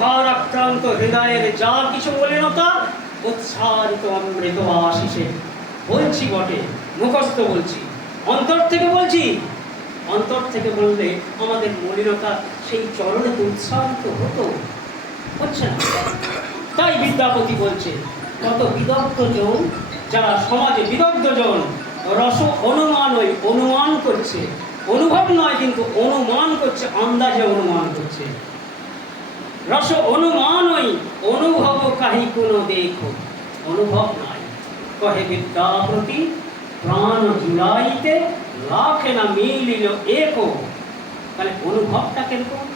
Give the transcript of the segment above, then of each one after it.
ভার আক্রান্ত হৃদয়ের যা কিছু মলিনতা উচ্ছারিত অমৃত আশিসে। বলছি বটে, মুখস্থ বলছি, অন্তর থেকে বলছি। অন্তর থেকে বললে আমাদের মলিনতা সেই চরণে উচ্ছারিত হতো, হচ্ছে না। তাই বিদ্যাপতি বলছে, কত বিদগ্ধ জন, যারা সমাজে বিদগ্ধ জন, রস অনুমানই অনুমান করছে, অনুভব নয় কিন্তু অনুমান করছে, আন্দাজে অনুমান করছে। রস অনুমানই অনুভব কাহি কোনো দেখো, অনুভব নাই কহে বিদ্যাপতি প্রাণ জুড়াইতে লাখে না মিলিল একো। তাহলে অনুভবটা কিরকম?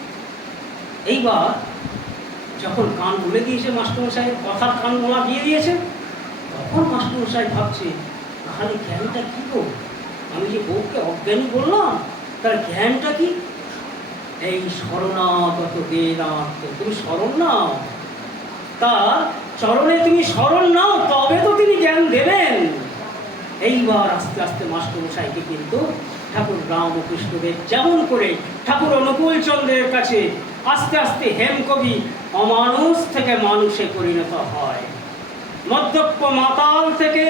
এইবার যখন কান বলে দিয়েছে মাস্টারমশাই, কথার কান মোলা দিয়ে দিয়েছে, তখন মাস্টারমশাই ভাবছে তাহলে জ্ঞানটা কি গো? আমি যে বউকে অজ্ঞানী বললাম, তার জ্ঞানটা কি? এই শরণাগত বেদান্ত, তুমি শরণ নাও, তার চরণে তুমি শরণ নাও, তবে তো তিনি জ্ঞান দেবেন। এইবার আস্তে আস্তে মাস্টারমশাইকে কিন্তু ঠাকুর রামকৃষ্ণদেব যেমন করে ঠাকুর অনুকূল চন্দ্রের কাছে আস্তে আস্তে হেমকবি অমানুষ থেকে মানুষে পরিণত হয়, মদ্যপ মাতাল থেকে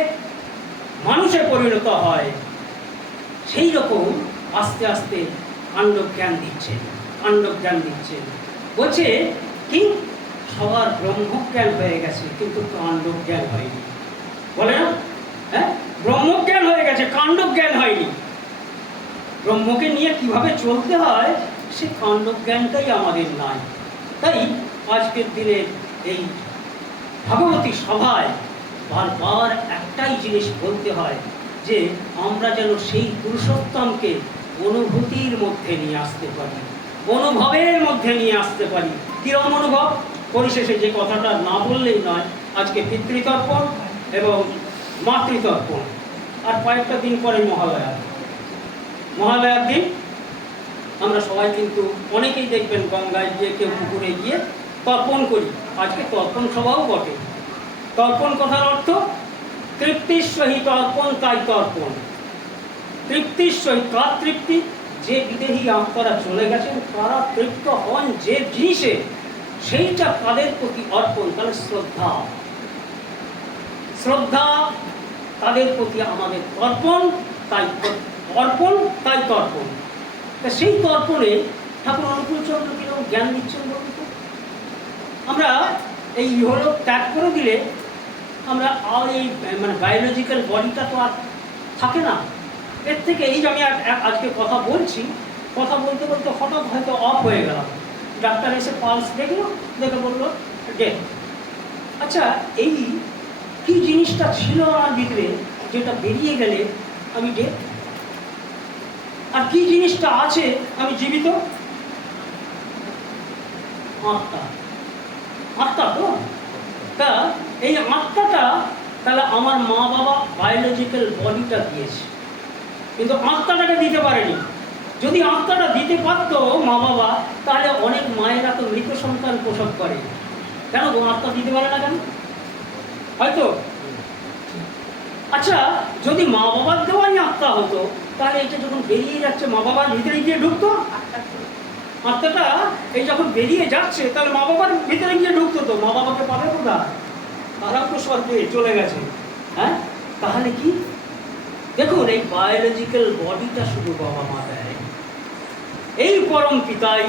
মানুষে পরিণত হয়, সেই রকম আস্তে আস্তে কাণ্ডজ্ঞান দিচ্ছেন, কাণ্ডজ্ঞান দিচ্ছেন। বলছে কি সবার ব্রহ্মজ্ঞান হয়ে গেছে কিন্তু কাণ্ডজ্ঞান হয়নি, বলে না? হ্যাঁ, ব্রহ্মজ্ঞান হয়ে গেছে, কাণ্ডজ্ঞান হয়নি। ব্রহ্মকে নিয়ে কিভাবে চলতে হয় সে কাণ্ডজ্ঞানটাই আমাদের নাই। তাই আজকের দিনে এই ভগবতী সভায় বারবার একটাই জিনিস বলতে হয় যে আমরা যেন সেই পুরুষোত্তমকে অনুভূতির মধ্যে নিয়ে আসতে পারি, অনুভবের মধ্যে নিয়ে আসতে পারি। কিরকম অনুভব? পরিশেষে যে কথাটা না বললেই নয়, আজকে পিতৃতর্পণ এবং মাতৃতর্পণ, আর কয়েকটা দিন পরে মহালয়া। মহালয়ার দিন আমরা সবাই কিন্তু অনেকেই দেখবেন গঙ্গায় গিয়ে, কেউ পুকুরে গিয়ে তর্পণ করি। আজকে তর্পণ সভাও বটে। তর্পণ কথার অর্থ তৃপ্তির সহিত অর্পণ, তাই তর্পণ। তৃপ্তির সহিত, কার তৃপ্তি? যে বিদেহী আত্মারা চলে গেছেন তারা তৃপ্ত হন যে জিনিসে, সেইটা তাদের প্রতি অর্পণ। তাহলে শ্রদ্ধা, শ্রদ্ধা তাদের প্রতি আমাদের তর্পণ, তাই অর্পণ, তাই তর্পণ। তা সেই তর্পণে ঠাকুর অনুকূল চন্দ্র কিরকম জ্ঞান দিচ্ছেন বলুন তো? আমরা এই ইহলোক ত্যাগ করে দিলে আমরা আর এই মানে বায়োলজিক্যাল বডিটা তো আর থাকে না। এর থেকে এই যে আমি আজকে কথা বলছি, কথা বলতে বলতে হঠাৎ হয়তো অফ হয়ে গেলাম, ডাক্তার এসে পালস দেখলো, দেখে বললো ডেথ। আচ্ছা, এই কি জিনিসটা ছিল আমার ভিতরে যেটা বেরিয়ে গেলে আমি ডেথ? আর কি জিনিসটা আছে আমি জীবিত? আত্মা। আত্মা তো। তা এই আত্মাটা তাহলে আমার মা বাবা বায়োলজিক্যাল বডিটা দিয়েছে, কিন্তু আত্মাটাকে দিতে পারেনি। যদি আত্মাটা দিতে পারতো মা বাবা, তাহলে অনেক মায়েরা তো মৃত সন্তান প্রসব করে। কেন গো আত্মা দিতে পারে না কেন? হয়তো। আচ্ছা, যদি মা বাবার দেওয়াই আত্মা হতো, তাহলে এটা যখন বেরিয়ে যাচ্ছে মা বাবার ভিতরে গিয়ে ঢুকতো। আত্মাটা এই যখন বেরিয়ে যাচ্ছে তাহলে মা বাবার ভিতরে গিয়ে ঢুকতো, তো মা বাবাকে পাবে কোথায়? তারাও তো স্বর্গে চলে গেছে। হ্যাঁ, তাহলে কি দেখুন, এই বায়োলজিক্যাল বডিটা শুধু বাবা মা দেয়। এই পরম পিতাই,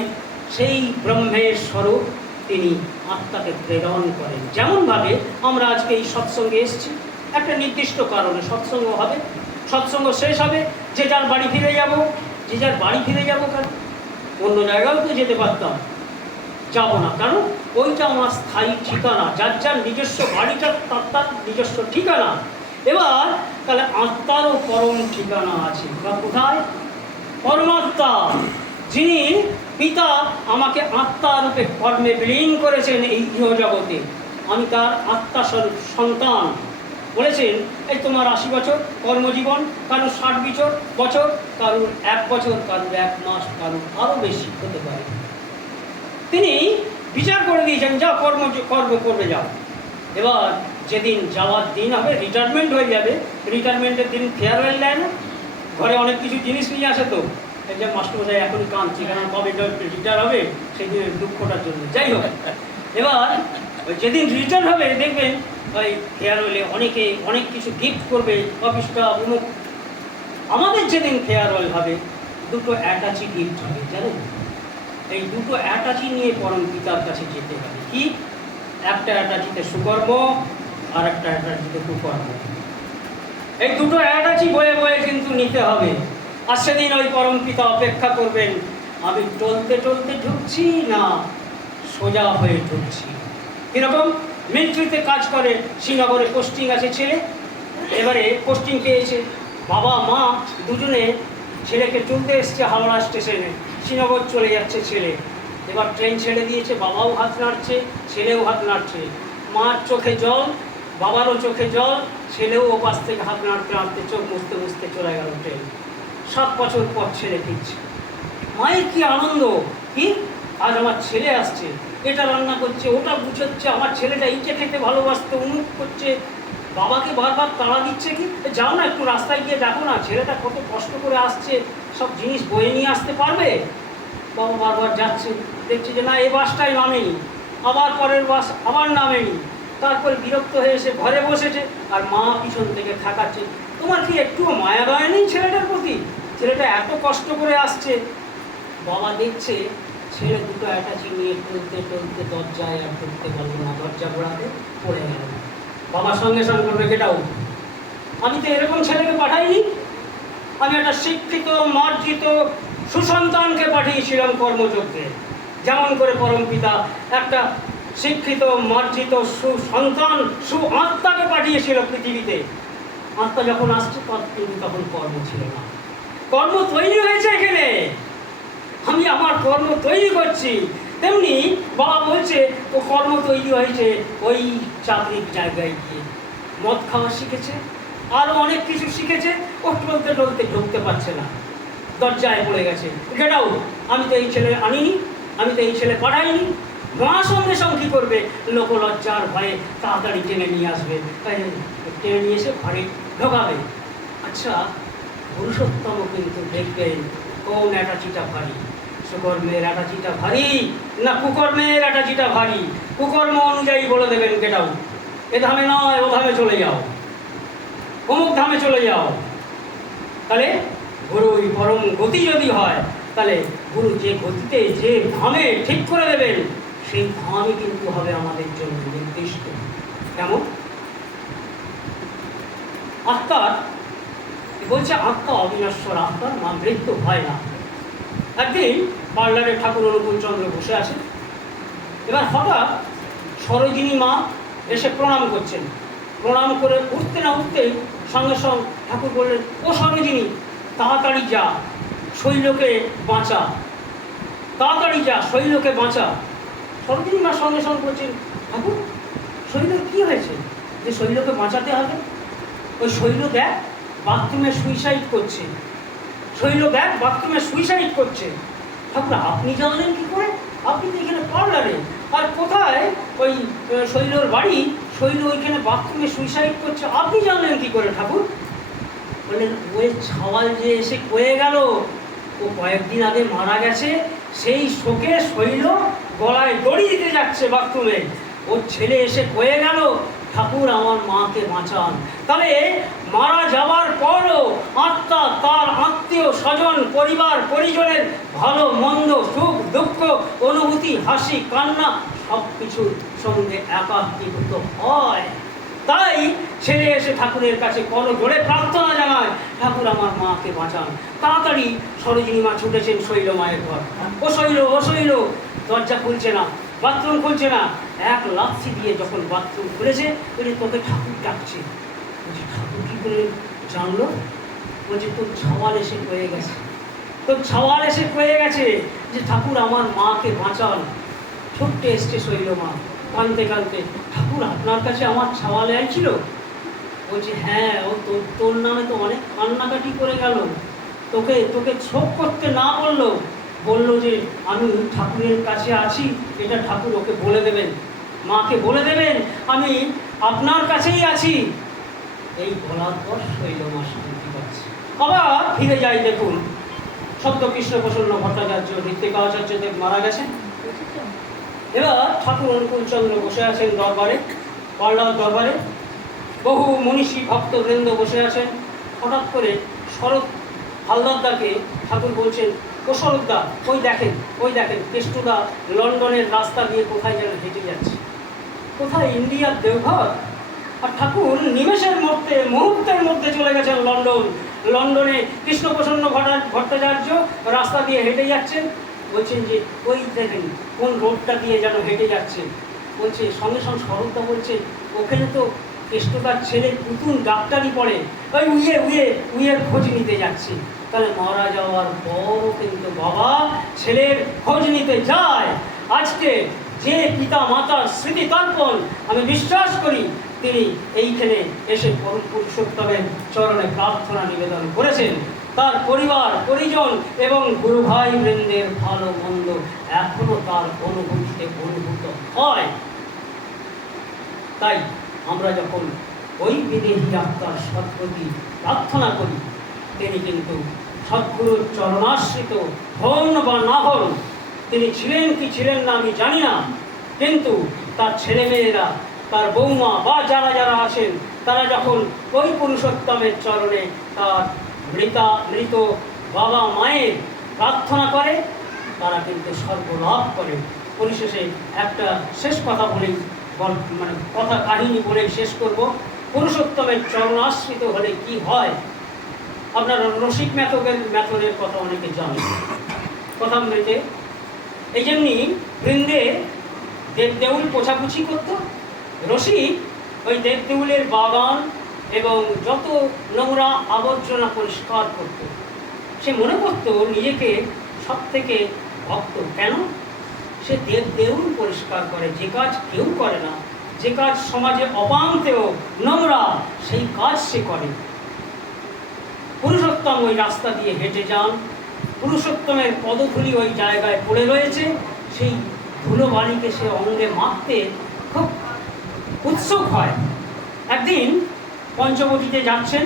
সেই ব্রহ্মের স্বরূপ, তিনি আত্মাকে প্রেরণ করেন। যেমনভাবে আমরা আজকে এই সৎসঙ্গে এসেছি, একটা নির্দিষ্ট কারণে সৎসঙ্গ হবে, সৎসঙ্গ শেষ হবে, যে যার বাড়ি ফিরে যাব। যে যার বাড়ি ফিরে যাবো কেন? অন্য জায়গাও তো যেতে পারতাম, যাব না। কারণ ওইটা আমার স্থায়ী ঠিকানা, যার যার নিজস্ব বাড়িটা তার নিজস্ব ঠিকানা। এবার তাহলে আত্মারও পরম ঠিকানা আছে। বা কোথায়? পরমাত্মা, যিনি পিতা আমাকে আত্মা রূপে কর্মে বিলীন করেছেন এই গৃহজগতে। আমি তার আত্মাস্বরূপ সন্তান। বলেছেন এই তোমার 80 বছর কর্মজীবন, কারোর 60 বছর, কারোর 1 বছর, কারোর 1 মাস, কারোর আরও বেশি হতে পারে। তিনি বিচার করে দিয়েছেন, যা কর্ম করবে যাও। এবার যেদিন যাওয়ার দিন হবে, রিটায়ারমেন্ট হয়ে যাবে, রিটায়ারমেন্টের দিন ফেয়ারওয়েল দেয় না, ঘরে অনেক কিছু জিনিস নিয়ে আসে। তো এই যে মাস্টারমশাই এখন কাঁদছে, কেন কবে রিটায়ার হবে সেই দিনের দুঃখটার জন্য। যাই হোক, এবার ওই যেদিন রিটার্ন হবে দেখবেন ওই ফেয়ারওয়েলে অনেকে অনেক কিছু গিফট করবে, অফিসটা অমুক। আমাদের যেদিন ফেয়ারওয়েল হবে দুটো অ্যাটাচি গিফট হবে, জানেন? এই দুটো অ্যাটাচি নিয়ে পরম পিতার কাছে যেতে হবে। কি? একটা অ্যাটাচিতে সুকর্ম আর একটা অ্যাটাচিতে কুকর্ম। এই দুটো অ্যাটাচি বয়ে বয়ে কিন্তু নিতে হবে। আর সেদিন ওই পরম পিতা অপেক্ষা করবেন, আমি টলতে টলতে ঢুকছি না সোজা হয়ে ঢুকছি। কিরকম? মিলিটারিতে কাজ করে, শ্রীনগরে পোস্টিং আছে ছেলে, এবারে পোস্টিং পেয়েছে। বাবা মা দুজনে ছেলেকে তুলতে এসছে হাওড়া স্টেশনে, শ্রীনগর চলে যাচ্ছে ছেলে। এবার ট্রেন ছেড়ে দিয়েছে, বাবাও হাত নাড়ছে, ছেলেও হাত নাড়ছে। মার চোখে জল, বাবারও চোখে জল, ছেলেও ওপাশ থেকে হাত নাড়তে নাড়তে চোখ মুছতে মুছতে চলে গেল ট্রেন। 7 বছর পর ছেলে ফিরছে। মায়ের কি আনন্দ! কি আজ আমার ছেলে আসছে, এটা রান্না করছে, ওটা বুঝাচ্ছে, আমার ছেলেটা ইটে খেতে ভালোবাসতে উন্মুখ করছে। বাবাকে বারবার তাড়া দিচ্ছে, কি যাও না একটু রাস্তায় গিয়ে দেখো না ছেলেটা কত কষ্ট করে আসছে, সব জিনিস বয়ে নিয়ে আসতে পারবে। বাবা বারবার যাচ্ছে, দেখছে যে না, এ বাসটাই নামেনি, আবার পরের বাস আবার নামেনি। তারপরে বিরক্ত হয়ে এসে ঘরে বসেছে, আর মা পিছন থেকে থাকাচ্ছে। তোমার কি একটুও মায়া দয়া নেই ছেলেটার প্রতি? ছেলেটা এত কষ্ট করে আসছে। বাবা দেখছে ছেলে দুটো অ্যাটাচি নিয়ে টলতে টলতে দরজায় আর ঢুকতে পারলো না, দরজা গোড়াতে পড়ে গেল। বাবার সঙ্গে সঙ্গে করবে কেটাও, আমি তো এরকম ছেলেকে পাঠাইনি, আমি একটা শিক্ষিত মার্জিত সুসন্তানকে পাঠিয়েছিলাম কর্মযজ্ঞে। যেমন করে পরম পিতা একটা শিক্ষিত মার্জিত সুসন্তান সুআত্মাকে পাঠিয়েছিল পৃথিবীতে। আত্মা যখন আসছে কিন্তু তখন কর্ম ছিল না, কর্ম তৈরি হয়েছে এখানে, আমি আমার কর্ম তৈরি করছি। তেমনি বাবা বলছে ও কর্ম তৈরি হয়েছে ওই চাকরির জায়গায় গিয়ে, মদ খাওয়া শিখেছে, আরও অনেক কিছু শিখেছে। ও টলতে টলতে ঢুকতে পারছে না, দরজায় পড়ে গেছে। গেট আউট, আমি তো এই ছেলে আনিনি, আমি তো এই ছেলে পাঠাইনি। মা সঙ্গে সঙ্গে কী করবে? লোকলজ্জার ভয়ে তাড়াতাড়ি টেনে নিয়ে আসবে, টেনে নিয়ে এসে ঘরে ঢোকাবে। আচ্ছা, পুরুষোত্তম কিন্তু দেখবেন কোন অ্যাটাচিটা ভারী, সুকর্মের অ্যাটাচিটা ভারী না কুকর্মের অ্যাটাচিটা ভারী। কুকর্ম অনুযায়ী বলে দেবেন গেট আউট, এ ধামে নয় ও ধামে চলে যাও, অমুক ধামে চলে যাও। তাহলে গুরুই পরম গতি যদি হয়, তাহলে গুরু যে গতিতে যে ধামে ঠিক করে দেবেন সেই ধামই কিন্তু হবে আমাদের জন্য নির্দিষ্ট। কেমন? আত্মার বলছে আত্মা অবিনশ্বর, আত্মার মা মৃত্যু হয় না। একদিন পার্লারে ঠাকুর অনুকূল চন্দ্র বসে আছে। এবার হঠাৎ সরোজিনী মা এসে প্রণাম করছেন। প্রণাম করে উঠতে না উঠতেই সঙ্গে সঙ্গে ঠাকুর বললেন, ও সরোজিনী, তাড়াতাড়ি যা, শৈলকে বাঁচা, তাড়াতাড়ি যা, শৈলকে বাঁচা। সরোজিনী মা সঙ্গে সঙ্গে বলছেন, ঠাকুর শৈলের কী হয়েছে যে শৈলকে বাঁচাতে হবে? ওই শৈল দেখ বাথরুমে সুইসাইড করছে, শৈল দেখ বাথরুমে সুইসাইড করছে। ঠাকুর আপনি জানলেন কি করে? আপনি তো এখানে পার্লারে, আর কোথায় ওই শৈলর বাড়ি, শৈল ওইখানে বাথরুমে সুইসাইড করছে, আপনি জানলেন কি করে ঠাকুর? বললেন, ওই ছাওয়াল যে এসে কয়ে গেল, ও কয়েকদিন আগে মারা গেছে, সেই শোকে শৈল গলায় দড়ি দিতে যাচ্ছে বাথরুমে, ওর ছেলে এসে কয়ে গেল, ঠাকুর আমার মাকে বাঁচান। তাহলে মারা যাওয়ার পরও আত্মা তার আত্মীয় স্বজন পরিবার পরিজনের ভালো মন্দ সুখ দুঃখ অনুভূতি হাসি কান্না সব কিছুর সঙ্গে একাত্মীভূত হয়। তাই ছেলে এসে ঠাকুরের কাছে করজোড়ে প্রার্থনা জানায়, ঠাকুর আমার মাকে বাঁচান। তাড়াতাড়ি সরোজিনী মা ছুটেছেন শৈল মায়ের ঘর। ও শৈল, ও শৈল, দরজা খুলছে না, বাথরুম খুলছে না। এক লাফি দিয়ে যখন বাথরুম খুলেছে, বলে তোকে ঠাকুর ডাকছে। বলছি ঠাকুর কী করে জানলো? বলছে তোর ছাওয়াল এসে কয়ে গেছে, তোর ছাওয়াল এসে কয়ে গেছে যে ঠাকুর আমার মাকে বাঁচান। ছুটতে এসছে শৈল মা কাঁদতে কাঁদতে, ঠাকুর আপনার কাছে আমার ছাওয়াল আইছিল? বলছে হ্যাঁ, ও তোর নামে তো অনেক কান্নাকাটি করে গেল, তোকে তোকে ছোপ করতে না বললো যে আমি ঠাকুরের কাছে আছি, এটা ঠাকুর ওকে বলে দেবেন, মাকে বলে দেবেন আমি আপনার কাছেই আছি। এই বলার পর শৈল মা শান্তি পাচ্ছে। আবার ফিরে যাই, দেখুন সত্য কৃষ্ণ প্রসন্ন ভট্টাচার্য ঋত্বিকাচার্যদেব মারা গেছেন। এবার ঠাকুর অনুকূলচন্দ্র বসে আছেন দরবারে, পাল্লার দরবারে, বহু মনীষী ভক্তবৃন্দ বসে আছেন। হঠাৎ করে শরৎ হালদারদাকে ঠাকুর বলছেন, ও শরৎদা, ওই দেখেন কেষ্টুদা লন্ডনের রাস্তা দিয়ে কোথায় যেন হেঁটে যাচ্ছে। কোথায়? ইন্ডিয়ার দেওঘর। আর ঠাকুর নিমেষের মধ্যে, মুহূর্তের মধ্যে চলে গেছেন লন্ডনে। কৃষ্ণপ্রসন্ন ভট্টাচার্য রাস্তা দিয়ে হেঁটে যাচ্ছেন। বলছেন যে ওই দেখেন কোন রোডটা দিয়ে যেন হেঁটে যাচ্ছে। বলছে, সঙ্গে সঙ্গে শরৎদা বলছে, ওখানে তো কেষ্টদার ছেলে পুতুল ডাক্তারি পড়ে, ওই উইয়ের খোঁজ নিতে যাচ্ছে। তাহলে মারা যাওয়ার পরও কিন্তু বাবা ছেলের খোঁজ নিতে যায়। আজকে যে পিতা মাতার স্মৃতি তর্পণ আমি বিশ্বাস করি, তিনি এইখানে এসে পরম পুরুষোত্তমের চরণে প্রার্থনা নিবেদন করেছেন। তার পরিবার পরিজন এবং গুরু ভাই বৃন্দের ভালো মন্দ এখনো তার অনুভূতিতে অনুভূত হয়। তাই আমরা যখন ওই বিদেহী আত্মার সদ্গতি প্রার্থনা করি, তিনি কিন্তু সদ্গুরুর চরণাশ্রিত হন বা না হন, তিনি ছিলেন কি ছিলেন না আমি জানি না, কিন্তু তার ছেলেমেয়েরা, তার বৌমা বা যারা আসেন, তারা যখন ওই পুরুষোত্তমের চরণে তার মৃত বাবা মায়ের প্রার্থনা করে, তারা কিন্তু সর্বলাভ করে। পরিশেষে একটা শেষ কথা বলেই, কথা কাহিনী বলেই শেষ করব। পুরুষোত্তমের চরণাশ্রিত হলে কি হয়? আপনারা রসিক মেথরের কথা অনেকে জানেন। কথামৃতে এই জন্যই বৃন্দে দেবদেউল পোছাপুছি করত। রসিক ওই দেবদেউলের বাগান এবং যত নোংরা আবর্জনা পরিষ্কার করত। সে মনে করত নিজেকে সব থেকে ভক্ত। কেন? সে দেবদেউল পরিষ্কার করে, যে কাজ কেউ করে না, যে কাজ সমাজে অপান্তেও নোংরা, সেই কাজ সে করে। পুরুষোত্তম ওই রাস্তা দিয়ে হেঁটে যান, পুরুষোত্তমের পদধূলি ওই জায়গায় পড়ে রয়েছে, সেই ধুলো বাড়িকে সে অঙ্গে মাখতে খুব উৎসুক হয়। একদিন পঞ্চবটিতে যাচ্ছেন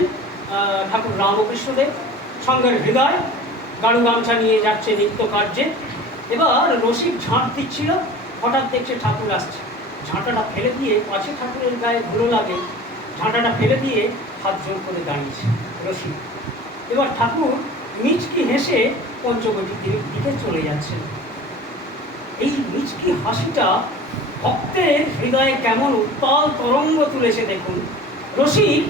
ঠাকুর রামকৃষ্ণদেব, সঙ্গের হৃদয়, গাড়ু গামছা নিয়ে যাচ্ছে নিত্য কার্যে। এবার রসিক ঝাঁট দিচ্ছিল, হঠাৎ দেখছে ঠাকুর আসছে। ঝাঁটাটা ফেলে দিয়ে, পাশে ঠাকুরের গায়ে ধুলো লাগে, ঝাঁটাটা ফেলে দিয়ে হাত জোর করে দাঁড়িয়েছে রসিক। এবার ঠাকুর মিচকি হেসে পঞ্চবটির দিকে চলে যাচ্ছেন। এই মিচকি হাসিটা ভক্তের হৃদয়ে কেমন উত্তাল তরঙ্গ তুলেছে দেখুন। রসিক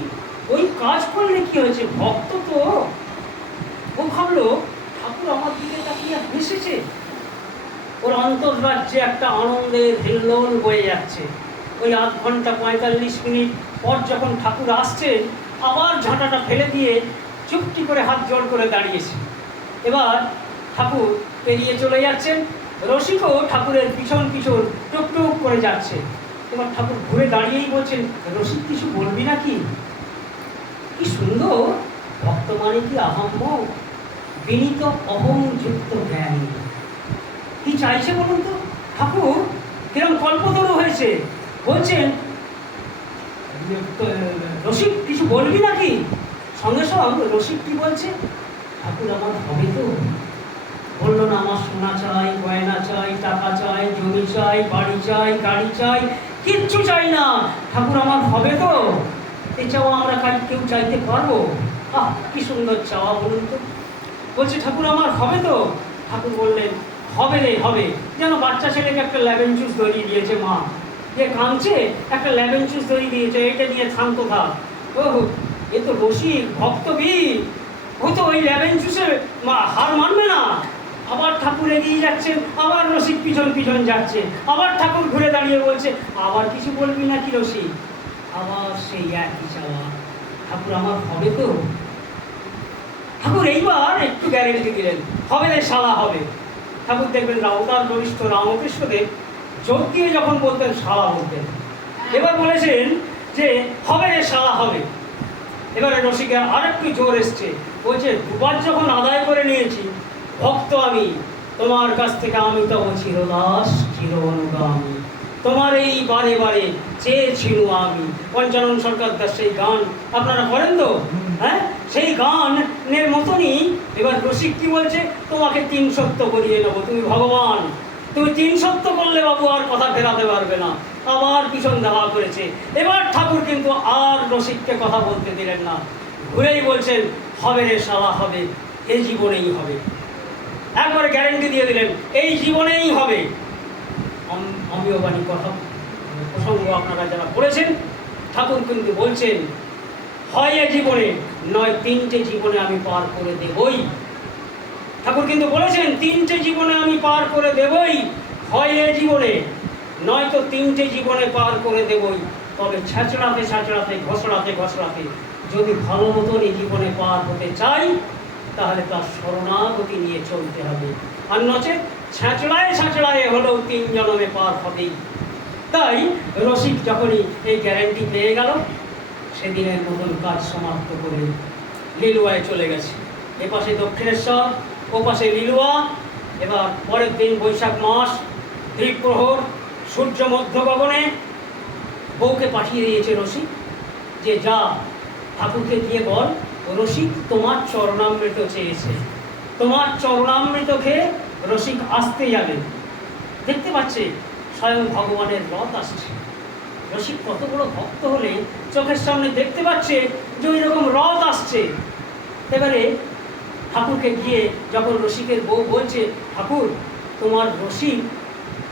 ওই কাজ করলে কি হয়েছে, ভক্ত তো, ও ভাবলো ঠাকুর আমার দিকে তাকিয়ে হেসেছে। ওর অন্তর্রাজ্যে একটা আনন্দের হিল্লোল বয়ে যাচ্ছে। ওই 8 ঘন্টা 45 মিনিট পর যখন ঠাকুর আসছেন, আবার ঝাঁটাটা ফেলে দিয়ে চুপটি করে হাত জোড় করে দাঁড়িয়েছে। এবার ঠাকুর পেরিয়ে চলে যাচ্ছেন, রসিকও ঠাকুরের পিছন পিছন টুকটুক করে যাচ্ছে। এবার ঠাকুর ঘুরে দাঁড়িয়েই বলছেন, রসিক কিছু বলবি নাকি? কি সুন্দর ভক্ত মানে কি আহম্য, বিনীত অহং যুক্ত জ্ঞান। কি চাইছে বলুন তো? ঠাকুর কিরম কল্পতরু হয়েছে। বলছেন, রসিক কিছু বলবি নাকি? সঙ্গে সঙ্গে রসিক কি বলছে, ঠাকুর আমার হবে তো? বললো না, আমার সোনা চাই, গয়না চাই, টাকা চাই, জমি চাই, বাড়ি চাই, গাড়ি চাই, কিচ্ছু চাই না, ঠাকুর আমার হবে তো? এই চাওয়া আমরা কেউ চাইতে পারবো? আহ, কি সুন্দর চাওয়া বলুন তো। বলছে, ঠাকুর আমার হবে তো? ঠাকুর বললেন, হবে রে হবে। যেন বাচ্চা ছেলেকে একটা লেমন জুস ধরিয়ে দিয়েছে মা, যে কাঁদছে, একটা লেমন জুস ধরিয়ে দিয়েছে, এটা নিয়ে শান্ত থাক। ও, এ তো রসিক ভক্তবীর, ও তো ওই লেমন জুসে হার মানবে না। আবার ঠাকুর এগিয়ে যাচ্ছেন, আবার রসিক পিছন পিছন যাচ্ছে। আবার ঠাকুর ঘুরে দাঁড়িয়ে বলছে, আবার কিছু বলবি নাকি রসিক? আবার সেই একই চাওয়া, ঠাকুর আমার হবে তো? ঠাকুর এইবার একটু গ্যারেন্টি দিলেন, হবে রে শালা হবে। ঠাকুর দেখবেন অবতার বরিষ্ঠ রামকৃষ্ণদেব যোগ দিয়ে যখন বলতেন শালা বলতেন। এবার বলেছেন যে হবে রে শালা হবে। এবারে রসিকের আরেকটু জোর এসছে, বলছে, দুবার যখন আদায় করে নিয়েছি ভক্ত আমি, তোমার কাছ থেকে আমি তব চিরদাস চির অনুগামী, তোমার এই বারে বারে চেয়েছিল আমি। পঞ্চানন সরকার দাস সেই গান আপনারা করেন তো, হ্যাঁ? সেই গানের মতনই এবার রসিক কি বলছে, তোমাকে 3 সত্য করিয়ে নেবো, তুমি ভগবান, তুমি 3 সত্য করলে বাবু আর কথা ফেরাতে পারবে না। আবার পিছন ধাওয়া করেছে। এবার ঠাকুর কিন্তু আর রসিককে কথা বলতে দিলেন না, ঘুরেই বলছেন, হবে রে শালা, হবে, এই জীবনেই হবে। একবারে গ্যারেন্টি দিয়ে দিলেন, এই জীবনেই হবে। আমিও বাণী কথা প্রসঙ্গ আপনারা যারা পড়েছেন, ঠাকুর কিন্তু বলছেন, হয় এ জীবনে, নয় 3টে জীবনে আমি পার করে দেবই। ঠাকুর কিন্তু বলেছেন 3টে জীবনে আমি পার করে দেবই, হয় এ জীবনে, নয়তো 3টে জীবনে পার করে দেবই। তবে ছ্যাঁচড়াতে ছ্যাঁচড়াতে, ঘষড়াতে ঘষড়াতে যদি ভালো মতন এই জীবনে পার হতে চাই, তাহলে তার শরণাগতি নিয়ে চলতে হবে। আর নচেত ছ্যাঁচড়ায় ছ্যাঁচড়ায় হলেও 3 জন্মে পার হবেই। তাই রসিক যখনই এই গ্যারেন্টি পেয়ে গেল, সেদিনের মতন কাজ সমাপ্ত করে লিলুয়ায় চলে গেছে। এপাশে দক্ষিণেশ্বর, ও পাশে লিলুয়া। এবার পরের দিন বৈশাখ মাস, দ্বিপ্রহর, সূর্য মধ্য গগনে। বউকে পাঠিয়ে দিয়েছে রসিক যে, যা ঠাকুরকে গিয়ে বল, রসিক তোমার চরণামৃত চেয়েছে, তোমার চরণামৃত খেয়ে রসিক আসতে যাবে। দেখতে পাচ্ছে স্বয়ং ভগবানের রথ আসছে। রসিক কত বড় ভক্ত হলে চোখের সামনে দেখতে পাচ্ছে যে ওই রকম রথ আসছে। এবারে ঠাকুরকে গিয়ে যখন রসিকের বউ বলছে, ঠাকুর তোমার রসিক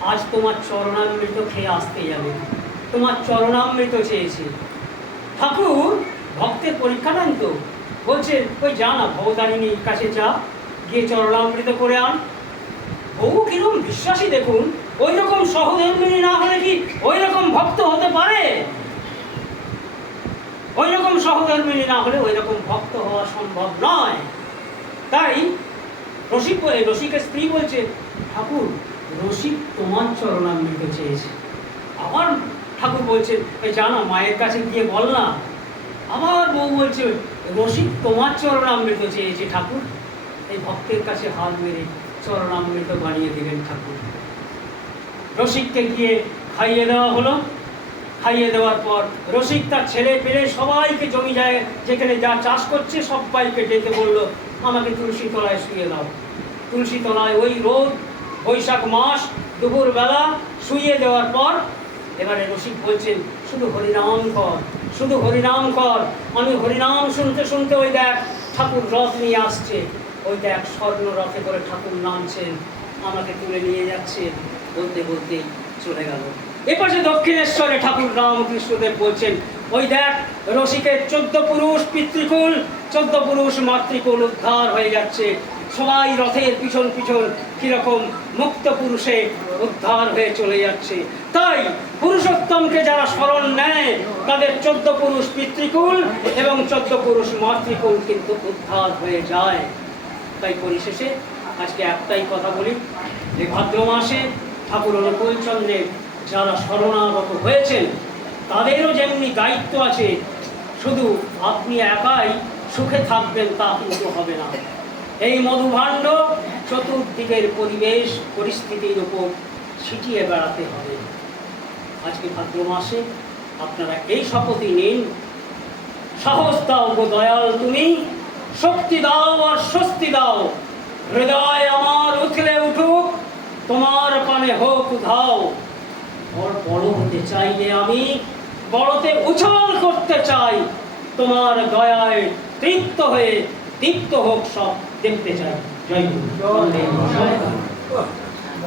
আজ তোমার চরণামৃত খেয়ে আসতে যাবে, তোমার চরণামৃত চেয়েছে। ঠাকুর ভক্তের পরীক্ষা নেন তো, বলছে ওই যা না ভবতারিণীর কাছে যা, গিয়ে চরণামৃত করে আন। বউ কিরকম বিশ্বাসী দেখুন, ওই রকম সহধর্মিণী না হলে কি ওই রকম ভক্ত হতে পারে? ওই রকম সহধর্মিণী না হলে ওই রকম ভক্ত হওয়া সম্ভব নয়। তাই রসিকের স্ত্রী বলছে, ঠাকুর রসিক তোমার চরণামৃত চেয়েছে। আবার ঠাকুর বলছেন, এই জানা মায়ের কাছে গিয়ে বল না। আবার বউ বলছে, রসিক তোমার চরণামৃত চেয়েছে ঠাকুর। এই ভক্তের কাছে হাত মেরে চরণামৃত বানিয়ে দিলেন ঠাকুর। রসিককে গিয়ে খাইয়ে দেওয়া হলো। খাইয়ে দেওয়ার পর রসিক তার ছেলে পেলে সবাইকে, জমি যায় যেখানে যা চাষ করছে সবাইকে ডেকে বলল, আমাকে তুলসী তলায় শুয়ে দাও। তুলসী তলায় ওই রোদ, বৈশাখ মাস, দুপুরবেলা শুয়ে দেওয়ার পর এবারে রসিক বলছেন, শুধু হরিনাম কর, শুধু হরিনাম কর। আমি হরিনাম শুনতে শুনতে ওই দেখ ঠাকুর রথ নিয়ে আসছে, ওই দেখ স্বর্ণ রথে করে ঠাকুর নামছেন, আমাকে তুলে নিয়ে যাচ্ছে। বলতে বলতেই চলে গেল। এপাশে দক্ষিণেশ্বরে ঠাকুর রামকৃষ্ণদেব বলছেন, ওই দেখ রসিকের 14 পুরুষ পিতৃকুল, 14 পুরুষ মাতৃকুল উদ্ধার হয়ে যাচ্ছে। সবাই রথের পিছন পিছন কিরকম মুক্ত পুরুষে উদ্ধার হয়ে চলে যাচ্ছে। তাই পুরুষোত্তমকে যারা স্মরণ নেয়, তাদের 14 পুরুষ পিতৃকুল এবং 14 পুরুষ মাতৃকুল কিন্তু উদ্ধার হয়ে যায়। তাই পরিশেষে আজকে একটাই কথা বলি, যে ভাদ্র মাসে ঠাকুর অনুকূলচন্দ্রের যারা শরণাগত হয়েছেন, তাদেরও যেমনি দায়িত্ব আছে। শুধু আপনি একাই সুখে থাকবেন তা কিন্তু হবে না। এই মধুভাণ্ড চতুর্দিকের পরিবেশ পরিস্থিতির উপর ছিটিয়ে বেড়াতে হবে। আজকে ভাদ্র মাসে আপনারা এই শপথই নিন, সাহস দাও গো দয়াল তুমি, শক্তি দাও আর স্বস্তি দাও। হৃদয় আমার উথলে উঠুক, তোমার পানে হোক উধাও। বড় হতে চাইলে আমি বড়তে উছল করতে চাই, তোমার দয়ায় তৃপ্ত হয়ে দীপ্ত হোক সব দেখতে চাই। জয় গুরু।